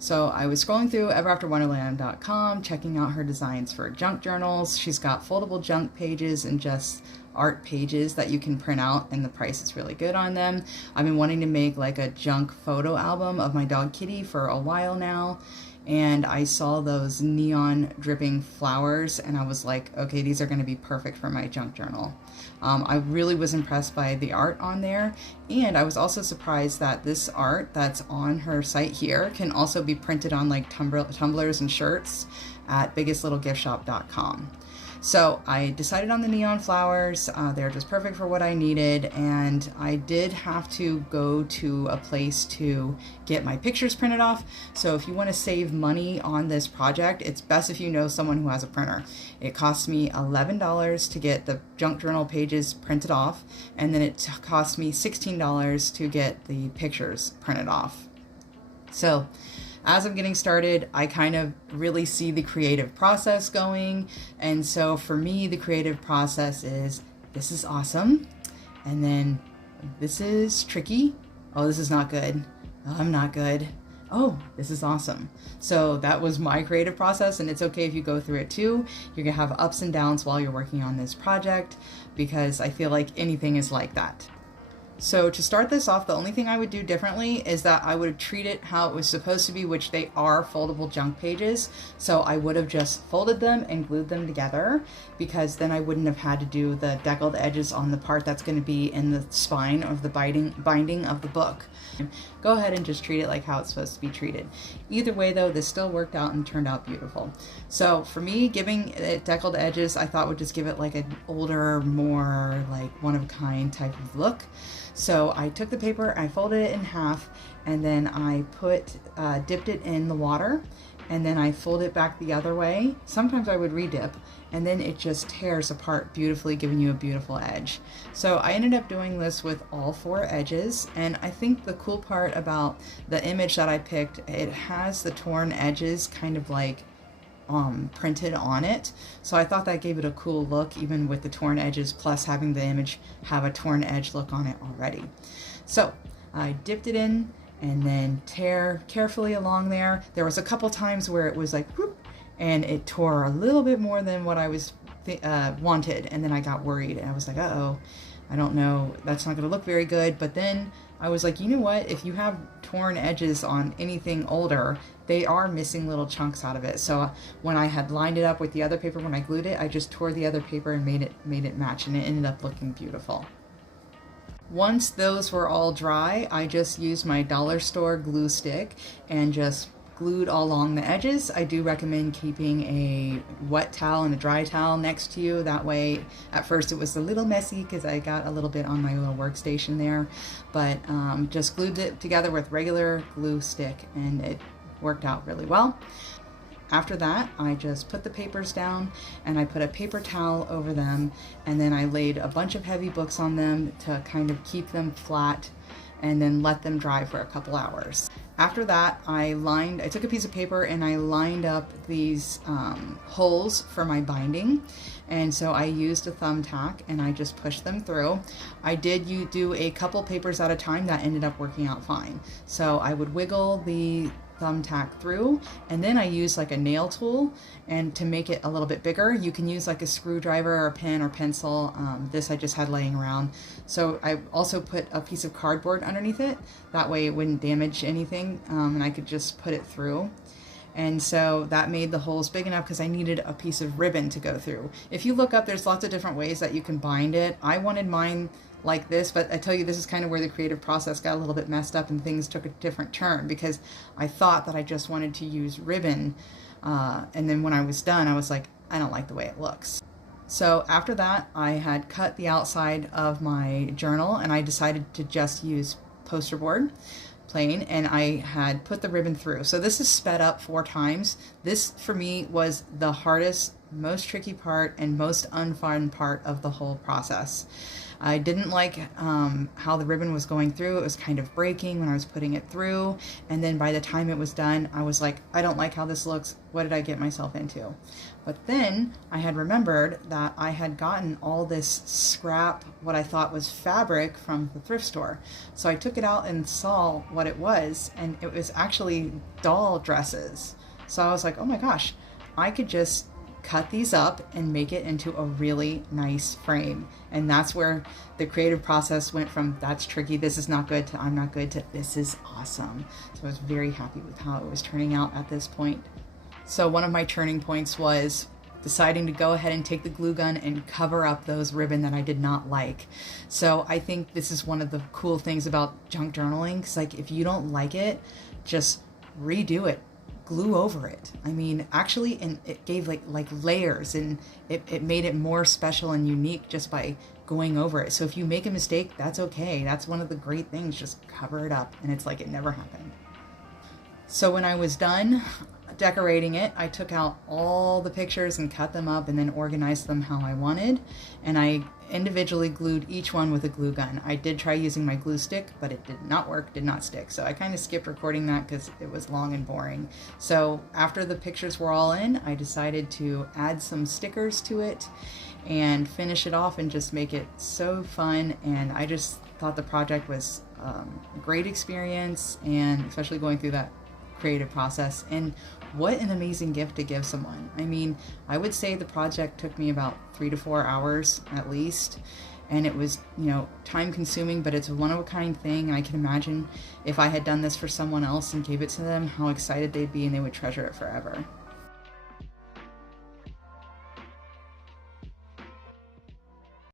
So I was scrolling through everafterwonderland.com, checking out her designs for junk journals. She's got foldable junk pages and just art pages that you can print out, and the price is really good on them. I've been wanting to make like a junk photo album of my dog Kitty for a while now, and I saw those neon dripping flowers and I was like, okay, these are going to be perfect for my junk journal. I really was impressed by the art on there, and I was also surprised that this art that's on her site here can also be printed on like tumblers and shirts at biggestlittlegiftshop.com. So I decided on the neon flowers. They're just perfect for what I needed, and I did have to go to a place to get my pictures printed off. So if you want to save money on this project, it's best if you know someone who has a printer. It cost me $11 to get the junk journal pages printed off, and then it cost me $16 to get the pictures printed off. So as I'm getting started, I kind of really see the creative process going. And so for me, the creative process is, this is awesome. And then this is tricky. Oh, this is not good. Oh, I'm not good. Oh, this is awesome. So that was my creative process, and it's okay if you go through it too. You're gonna have ups and downs while you're working on this project, because I feel like anything is like that. So to start this off, the only thing I would do differently is that I would have treated how it was supposed to be, which they are foldable junk pages. So I would have just folded them and glued them together, because then I wouldn't have had to do the deckled edges on the part that's going to be in the spine of the binding of the book. Go ahead and just treat it like how it's supposed to be treated. Either way though, this still worked out and turned out beautiful. So for me, giving it deckled edges, I thought would just give it like an older, more like one-of-a-kind type of look. So I took the paper, I folded it in half, and then I dipped it in the water, and then I fold it back the other way. Sometimes I would redip, and then it just tears apart beautifully, giving you a beautiful edge. So I ended up doing this with all 4 edges, and I think the cool part about the image that I picked, it has the torn edges kind of like printed on it. So I thought that gave it a cool look, even with the torn edges, plus having the image have a torn edge look on it already. So I dipped it in and then tear carefully along there. There was a couple times where it was like whoop, and it tore a little bit more than what I was wanted, and then I got worried and I was like, uh-oh, I don't know, that's not gonna look very good. But then I was like, you know what, if you have torn edges on anything older, they are missing little chunks out of it. So when I had lined it up with the other paper, when I glued it, I just tore the other paper and made it match, and it ended up looking beautiful. Once those were all dry, I just used my dollar store glue stick and just glued all along the edges. I do recommend keeping a wet towel and a dry towel next to you. That way, at first it was a little messy because I got a little bit on my little workstation there, but just glued it together with regular glue stick, and it worked out really well. After that, I just put the papers down and I put a paper towel over them, and then I laid a bunch of heavy books on them to kind of keep them flat, and then let them dry for a couple hours. After that, I took a piece of paper and I lined up these holes for my binding. And so I used a thumbtack and I just pushed them through. I did do a couple papers at a time. That ended up working out fine. So I would wiggle the thumbtack through, and then I use like a nail tool, and to make it a little bit bigger you can use like a screwdriver or a pen or pencil. This I just had laying around, so I also put a piece of cardboard underneath it, that way it wouldn't damage anything, and I could just put it through. And so that made the holes big enough because I needed a piece of ribbon to go through. If you look up, there's lots of different ways that you can bind it. I wanted mine like this, but I tell you, this is kind of where the creative process got a little bit messed up and things took a different turn, because I thought that I just wanted to use ribbon, and then when I was done I was like, I don't like the way it looks. So after that, I had cut the outside of my journal and I decided to just use poster board plain, and I had put the ribbon through. So this is sped up 4 times. This for me was the hardest most tricky part and most unfun part of the whole process. I didn't like how the ribbon was going through. It was kind of breaking when I was putting it through. And then by the time it was done, I was like, I don't like how this looks. What did I get myself into? But then I had remembered that I had gotten all this scrap, what I thought was fabric, from the thrift store. So I took it out and saw what it was, and it was actually doll dresses. So I was like, oh my gosh, I could just cut these up and make it into a really nice frame. And that's where the creative process went from that's tricky, this is not good, to I'm not good, to this is awesome. So I was very happy with how it was turning out at this point. So one of my turning points was deciding to go ahead and take the glue gun and cover up those ribbon that I did not like. So I think this is one of the cool things about junk journaling, because like if you don't like it, just redo it, glue over it. I mean, actually, and it gave like layers, and it made it more special and unique just by going over it. So if you make a mistake, that's okay. That's one of the great things, just cover it up and it's like it never happened. So when I was done decorating it, I took out all the pictures and cut them up and then organized them how I wanted, and I individually glued each one with a glue gun. I did try using my glue stick, but it did not work, did not stick. So I kind of skipped recording that because it was long and boring. So after the pictures were all in, I decided to add some stickers to it and finish it off and just make it so fun. And I just thought the project was a great experience, and especially going through that creative process. And what an amazing gift to give someone. I mean, I would say the project took me about 3 to 4 hours at least, and it was, time consuming, but it's a one-of-a-kind thing. And I can imagine if I had done this for someone else and gave it to them, how excited they'd be, and they would treasure it forever.